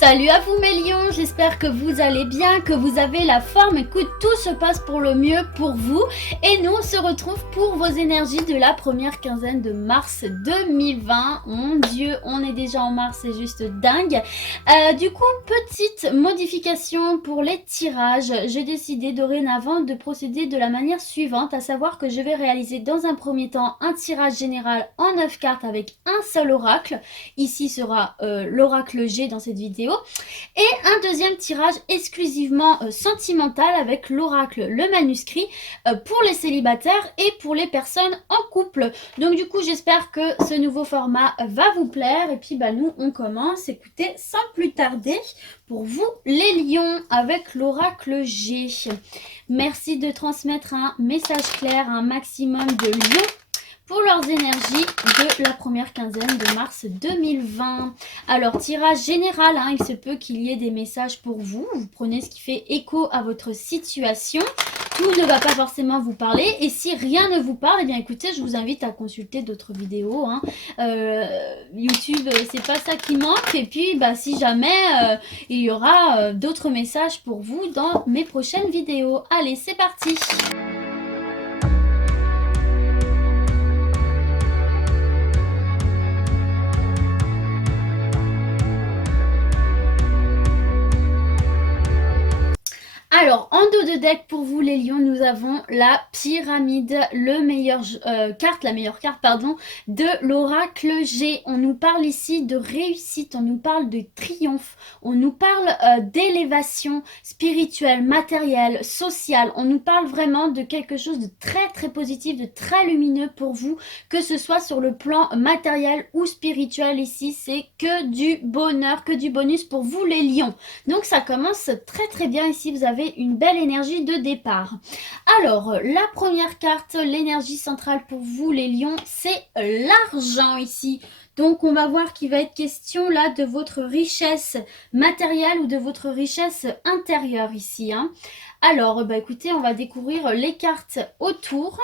Salut à vous mes lions, j'espère que vous allez bien, que vous avez la forme. Écoute, tout se passe pour le mieux pour vous. Et nous, on se retrouve pour vos énergies de la première quinzaine de mars 2020. Mon Dieu, on est déjà en mars, c'est juste dingue. Du coup, petite modification pour les tirages. J'ai décidé dorénavant de procéder de la manière suivante, à savoir que je vais réaliser dans un premier temps un tirage général en 9 cartes avec un seul oracle. Ici sera l'oracle G dans cette vidéo. Et un deuxième tirage exclusivement sentimental avec l'oracle, le manuscrit, pour les célibataires et pour les personnes en couple. Donc du coup, j'espère que ce nouveau format va vous plaire. Et puis nous, on commence. Écoutez, sans plus tarder, pour vous les lions avec l'oracle G. Merci de transmettre un message clair à un maximum de lions pour leurs énergies de la première quinzaine de mars 2020. Alors, tirage général, il se peut qu'il y ait des messages pour vous. Vous prenez ce qui fait écho à votre situation. Tout ne va pas forcément vous parler. Et si rien ne vous parle, eh bien écoutez, je vous invite à consulter d'autres vidéos. YouTube, c'est pas ça qui manque. Et puis, si jamais, il y aura d'autres messages pour vous dans mes prochaines vidéos. Allez, c'est parti! Alors, en dos de deck pour vous les lions, nous avons la pyramide, la meilleure carte de l'oracle G. On nous parle ici de réussite, on nous parle de triomphe, on nous parle d'élévation spirituelle, matérielle, sociale. On nous parle vraiment de quelque chose de très très positif, de très lumineux pour vous, que ce soit sur le plan matériel ou spirituel. Ici, c'est que du bonheur, que du bonus pour vous les lions. Donc ça commence très très bien ici, vous avez une belle énergie de départ. Alors, la première carte, l'énergie centrale pour vous les lions, c'est l'argent ici. Donc, on va voir qu'il va être question là de votre richesse matérielle ou de votre richesse intérieure ici. Alors, écoutez, on va découvrir les cartes autour.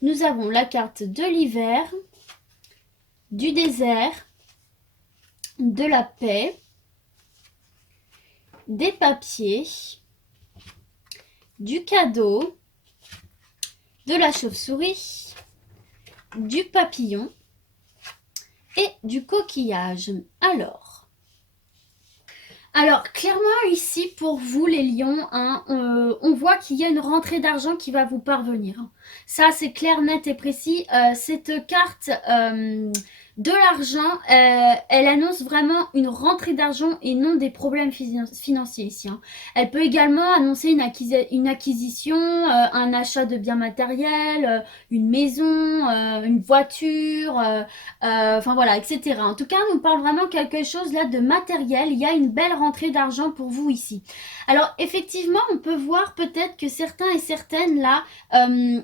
Nous avons la carte de l'hiver, du désert, de la paix, des papiers, du cadeau, de la chauve-souris, du papillon et du coquillage. Alors clairement ici pour vous les lions, on voit qu'il y a une rentrée d'argent qui va vous parvenir. Ça c'est clair, net et précis. Cette carte de l'argent, elle annonce vraiment une rentrée d'argent et non des problèmes financiers ici. Elle peut également annoncer une acquisition, un achat de biens matériels, une maison, une voiture, enfin voilà, etc. En tout cas, on nous parle vraiment quelque chose là de matériel. Il y a une belle rentrée d'argent pour vous ici. Alors effectivement, on peut voir peut-être que certains et certaines là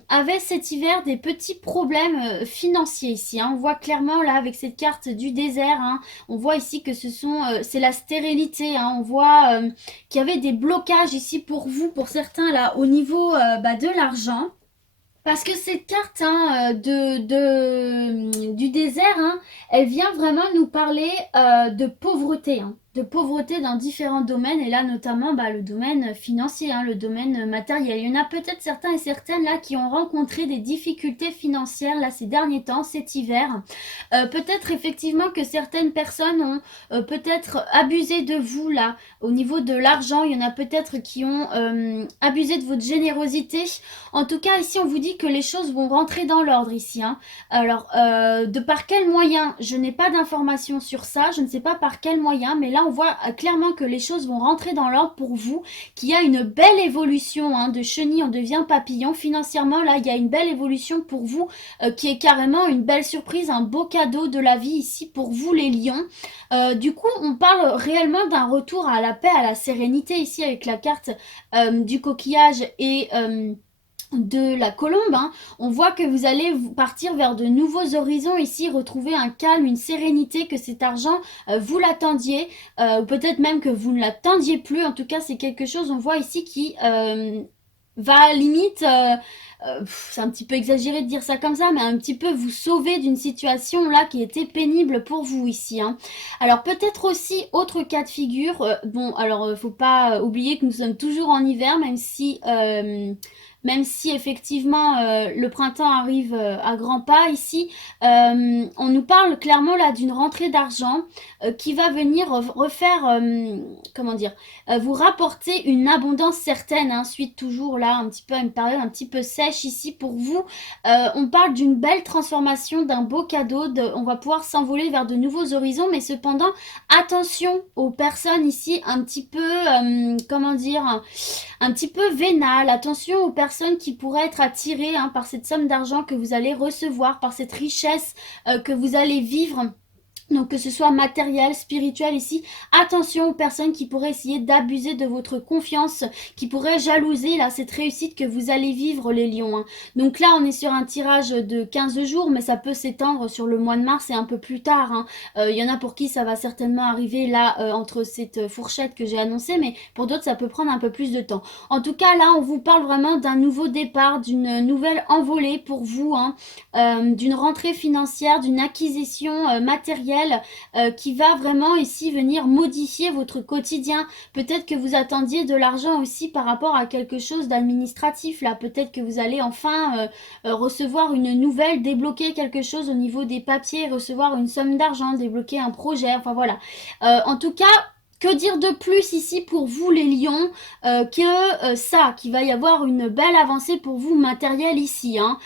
avaient cet hiver des petits problèmes financiers ici. On voit clairement là avec cette carte du désert, on voit ici que c'est la stérilité. On voit qu'il y avait des blocages ici pour vous, pour certains là, au niveau de l'argent. Parce que cette carte du désert, elle vient vraiment nous parler de pauvreté. De pauvreté dans différents domaines, et là notamment le domaine financier, le domaine matériel. Il y en a peut-être certains et certaines là qui ont rencontré des difficultés financières là ces derniers temps, cet hiver. Peut-être effectivement que certaines personnes ont peut-être abusé de vous là, au niveau de l'argent. Il y en a peut-être qui ont abusé de votre générosité. En tout cas, ici, on vous dit que les choses vont rentrer dans l'ordre ici. Alors, de par quel moyen, je n'ai pas d'informations sur ça. Je ne sais pas par quel moyen, mais là, on voit clairement que les choses vont rentrer dans l'ordre pour vous, qu'il y a une belle évolution de chenille, on devient papillon. Financièrement, là, il y a une belle évolution pour vous, qui est carrément une belle surprise, un beau cadeau de la vie ici pour vous, les lions. Du coup, on parle réellement d'un retour à la paix, à la sérénité ici avec la carte du coquillage et de la colombe. On voit que vous allez partir vers de nouveaux horizons ici, retrouver un calme, une sérénité, que cet argent vous l'attendiez, ou peut-être même que vous ne l'attendiez plus. En tout cas, c'est quelque chose, on voit ici, qui va limite c'est un petit peu exagéré de dire ça comme ça, mais un petit peu vous sauver d'une situation là qui était pénible pour vous ici, hein. Alors peut-être aussi, autre cas de figure, bon, alors faut pas oublier que nous sommes toujours en hiver, même si effectivement le printemps arrive à grands pas ici, on nous parle clairement là d'une rentrée d'argent qui va venir refaire, comment dire, vous rapporter une abondance certaine, hein, suite toujours là un petit peu à une période un petit peu sèche ici pour vous. On parle d'une belle transformation, d'un beau cadeau, on va pouvoir s'envoler vers de nouveaux horizons, mais cependant attention aux personnes ici un petit peu, comment dire, un petit peu vénal. Attention aux personnes qui pourraient être attirées, hein, par cette somme d'argent que vous allez recevoir, par cette richesse que vous allez vivre. Donc que ce soit matériel, spirituel ici, attention aux personnes qui pourraient essayer d'abuser de votre confiance, qui pourraient jalouser là cette réussite que vous allez vivre les lions, hein. Donc là on est sur un tirage de 15 jours, mais ça peut s'étendre sur le mois de mars et un peu plus tard, hein. Y en a pour qui ça va certainement arriver là entre cette fourchette que j'ai annoncée, mais pour d'autres ça peut prendre un peu plus de temps. En tout cas là on vous parle vraiment d'un nouveau départ, d'une nouvelle envolée pour vous, hein, d'une rentrée financière, d'une acquisition matérielle qui va vraiment ici venir modifier votre quotidien. Peut-être que vous attendiez de l'argent aussi par rapport à quelque chose d'administratif là. Peut-être que vous allez enfin recevoir une nouvelle, débloquer quelque chose au niveau des papiers, recevoir une somme d'argent, débloquer un projet, enfin voilà. En tout cas, que dire de plus ici pour vous les lions qu'il va y avoir une belle avancée pour vous matérielle ici, hein.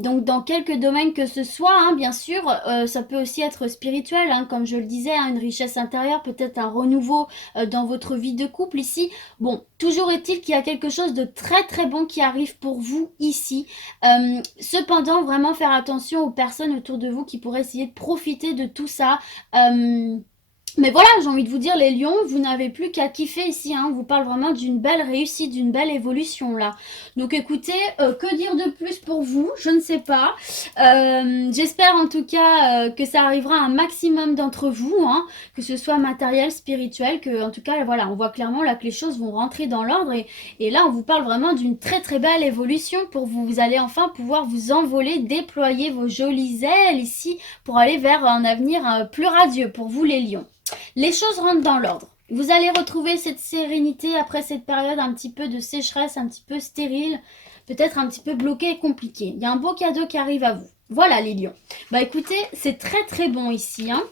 Donc dans quelques domaines que ce soit, hein, bien sûr, ça peut aussi être spirituel, hein, comme je le disais, hein, une richesse intérieure, peut-être un renouveau dans votre vie de couple ici. Bon, toujours est-il qu'il y a quelque chose de très très bon qui arrive pour vous ici. Cependant, vraiment faire attention aux personnes autour de vous qui pourraient essayer de profiter de tout ça. Mais voilà, j'ai envie de vous dire, les lions, vous n'avez plus qu'à kiffer ici, hein. On vous parle vraiment d'une belle réussite, d'une belle évolution là. Donc écoutez, que dire de plus pour vous? Je ne sais pas. J'espère en tout cas que ça arrivera à un maximum d'entre vous, hein, que ce soit matériel, spirituel, que en tout cas, voilà, on voit clairement là que les choses vont rentrer dans l'ordre et là, on vous parle vraiment d'une très très belle évolution pour vous. Vous allez enfin pouvoir vous envoler, déployer vos jolies ailes ici pour aller vers un avenir plus radieux pour vous les lions. Les choses rentrent dans l'ordre. Vous allez retrouver cette sérénité après cette période un petit peu de sécheresse, un petit peu stérile, peut-être un petit peu bloquée et compliquée. Il y a un beau cadeau qui arrive à vous. Voilà les lions. Bah écoutez, c'est très très bon ici, hein.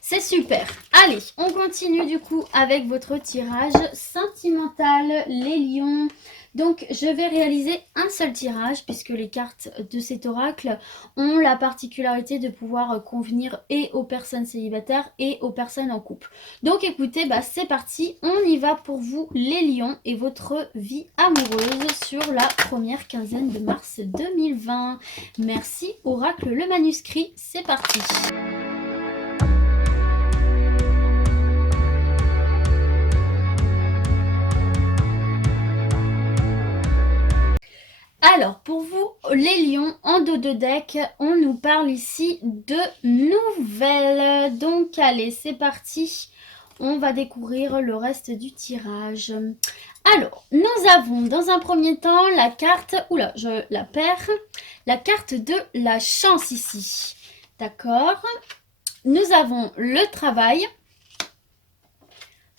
C'est super. Allez, on continue du coup avec votre tirage sentimental, les lions. Donc, je vais réaliser un seul tirage puisque les cartes de cet oracle ont la particularité de pouvoir convenir et aux personnes célibataires et aux personnes en couple. Donc, écoutez, bah, c'est parti. On y va pour vous, les lions, et votre vie amoureuse sur la première quinzaine de mars 2020. Merci, oracle, le manuscrit. C'est parti. Alors, pour vous, les lions, en dos de deck, on nous parle ici de nouvelles. Donc, allez, c'est parti. On va découvrir le reste du tirage. Alors, nous avons dans un premier temps la carte, oula, je la perds, la carte de la chance ici. D'accord. Nous avons le travail.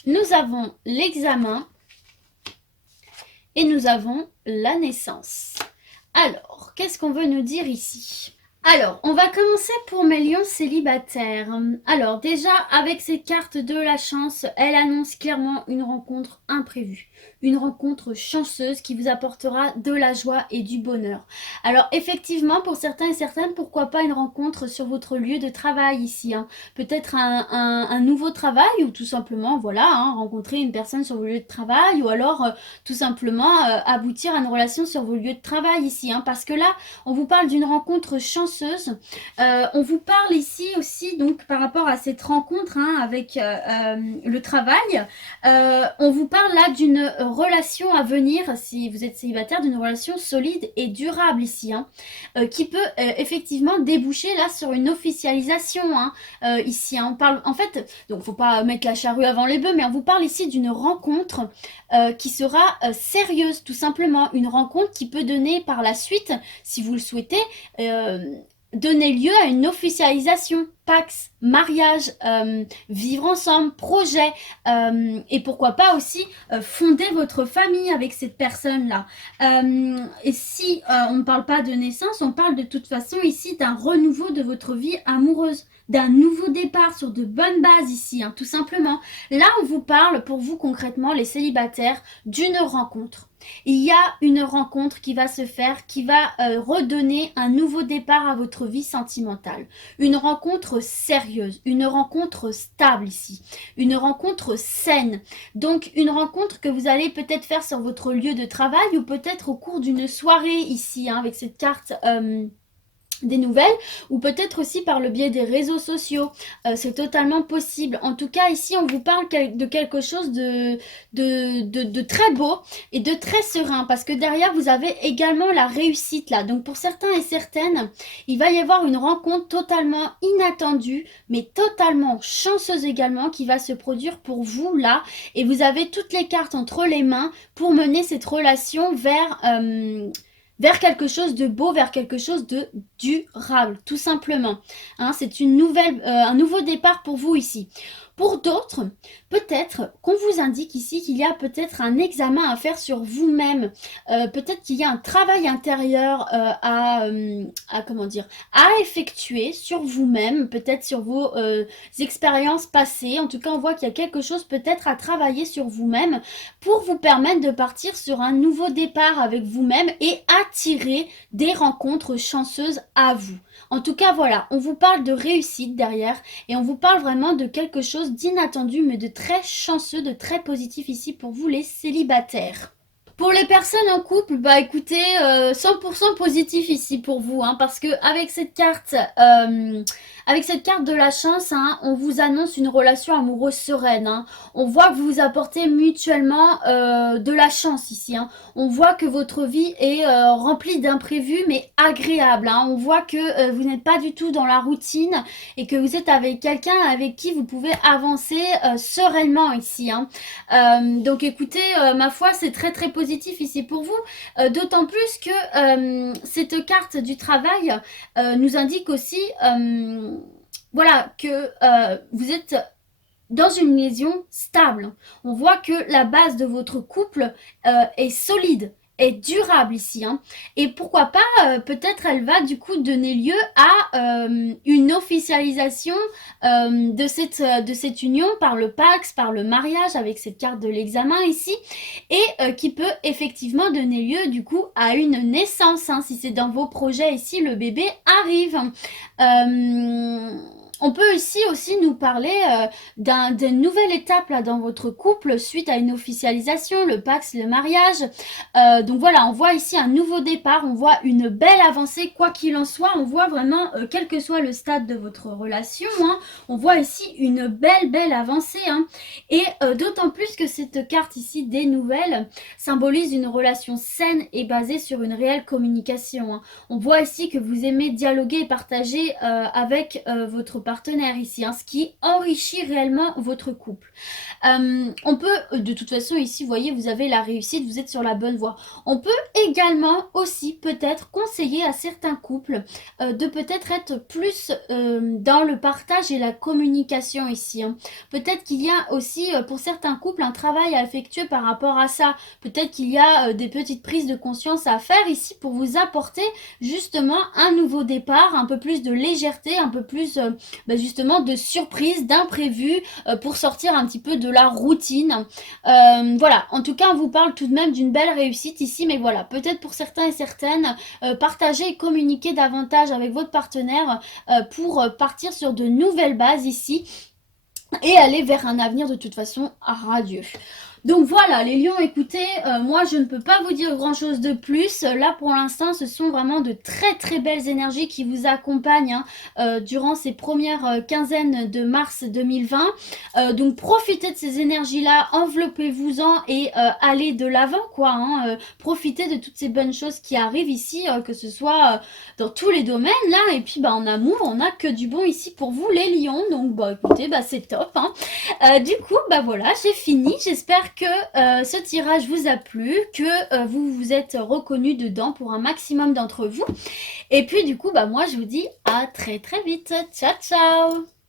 Nous avons l'examen. Et nous avons la naissance. Alors, qu'est-ce qu'on veut nous dire ici? Alors, on va commencer pour mes lions célibataires. Alors, déjà, avec cette carte de la chance, elle annonce clairement une rencontre imprévue. Une rencontre chanceuse qui vous apportera de la joie et du bonheur. Alors, effectivement, pour certains et certaines, pourquoi pas une rencontre sur votre lieu de travail ici, hein. Peut-être un nouveau travail ou tout simplement, voilà, hein, rencontrer une personne sur vos lieux de travail ou alors tout simplement aboutir à une relation sur vos lieux de travail ici, hein, parce que là, on vous parle d'une rencontre chanceuse chanceuse. On vous parle ici aussi, donc par rapport à cette rencontre avec le travail, on vous parle là d'une relation à venir, si vous êtes célibataire, d'une relation solide et durable ici, qui peut effectivement déboucher là sur une officialisation ici. On parle, en fait, donc faut pas mettre la charrue avant les bœufs, mais on vous parle ici d'une rencontre qui sera sérieuse, tout simplement. Une rencontre qui peut donner par la suite, si vous le souhaitez, donner lieu à une officialisation, pax, mariage, vivre ensemble, projet, et pourquoi pas aussi fonder votre famille avec cette personne-là. Et si on ne parle pas de naissance, on parle de toute façon ici d'un renouveau de votre vie amoureuse, d'un nouveau départ sur de bonnes bases ici, tout simplement. Là, on vous parle, pour vous concrètement, les célibataires, d'une rencontre. Il y a une rencontre qui va se faire, qui va redonner un nouveau départ à votre vie sentimentale. Une rencontre sérieuse, une rencontre stable ici, une rencontre saine. Donc une rencontre que vous allez peut-être faire sur votre lieu de travail ou peut-être au cours d'une soirée ici, avec cette carte des nouvelles, ou peut-être aussi par le biais des réseaux sociaux. C'est totalement possible. En tout cas, ici, on vous parle de quelque chose de très beau et de très serein, parce que derrière, vous avez également la réussite là. Donc, pour certains et certaines, il va y avoir une rencontre totalement inattendue, mais totalement chanceuse également, qui va se produire pour vous là. Et vous avez toutes les cartes entre les mains pour mener cette relation vers quelque chose de beau, vers quelque chose de durable, tout simplement. C'est un nouveau départ pour vous ici. Pour d'autres, peut-être qu'on vous indique ici qu'il y a peut-être un examen à faire sur vous-même. Peut-être qu'il y a un travail intérieur à effectuer sur vous-même, peut-être sur vos expériences passées. En tout cas, on voit qu'il y a quelque chose peut-être à travailler sur vous-même pour vous permettre de partir sur un nouveau départ avec vous-même et attirer des rencontres chanceuses à vous. En tout cas, voilà, on vous parle de réussite derrière et on vous parle vraiment de quelque chose d'inattendu mais de très chanceux, de très positif ici pour vous les célibataires. Pour les personnes en couple, bah écoutez, 100% positif ici pour vous, parce que avec cette carte de la chance, on vous annonce une relation amoureuse sereine. On voit que vous vous apportez mutuellement de la chance ici. On voit que votre vie est remplie d'imprévus, mais agréable. On voit que vous n'êtes pas du tout dans la routine et que vous êtes avec quelqu'un avec qui vous pouvez avancer sereinement ici. Donc écoutez, ma foi, c'est très très positif ici pour vous, d'autant plus que cette carte du travail nous indique aussi voilà, que vous êtes dans une liaison stable. On voit que la base de votre couple est solide, est durable ici. Et pourquoi pas, peut-être elle va du coup donner lieu à une officialisation de cette union par le Pax, par le mariage, avec cette carte de l'examen ici, et qui peut effectivement donner lieu du coup à une naissance, si c'est dans vos projets ici, le bébé arrive. On peut ici aussi nous parler d'une nouvelle étape là, dans votre couple suite à une officialisation, le Pax, le mariage. Donc voilà, on voit ici un nouveau départ, on voit une belle avancée, quoi qu'il en soit. On voit vraiment, quel que soit le stade de votre relation, on voit ici une belle avancée. Et d'autant plus que cette carte ici des nouvelles symbolise une relation saine et basée sur une réelle communication. On voit ici que vous aimez dialoguer et partager avec votre partenaire ici, ce qui enrichit réellement votre couple. On peut, de toute façon ici, vous voyez, vous avez la réussite, vous êtes sur la bonne voie. On peut également aussi peut-être conseiller à certains couples de peut-être être plus dans le partage et la communication ici. Peut-être qu'il y a aussi pour certains couples un travail à effectuer par rapport à ça. Peut-être qu'il y a des petites prises de conscience à faire ici pour vous apporter justement un nouveau départ, un peu plus de légèreté, un peu plus justement de surprise, d'imprévu pour sortir un petit peu de la routine. Voilà, en tout cas on vous parle tout de même d'une belle réussite ici, mais voilà, peut-être pour certains et certaines, partager et communiquer davantage avec votre partenaire pour partir sur de nouvelles bases ici et aller vers un avenir de toute façon radieux. Donc voilà, les lions, écoutez, moi je ne peux pas vous dire grand chose de plus. Là pour l'instant, ce sont vraiment de très très belles énergies qui vous accompagnent hein, durant ces premières quinzaines de mars 2020. Donc profitez de ces énergies-là, enveloppez-vous-en et allez de l'avant quoi. Hein, profitez de toutes ces bonnes choses qui arrivent ici, que ce soit dans tous les domaines là. Et puis bah, en amour, on n'a que du bon ici pour vous les lions. Donc bah écoutez, bah, c'est top. Hein. Du coup, bah voilà, j'ai fini. J'espère que ce tirage vous a plu, que vous vous êtes reconnus dedans pour un maximum d'entre vous. Et puis du coup, bah moi je vous dis à très très vite. Ciao ciao.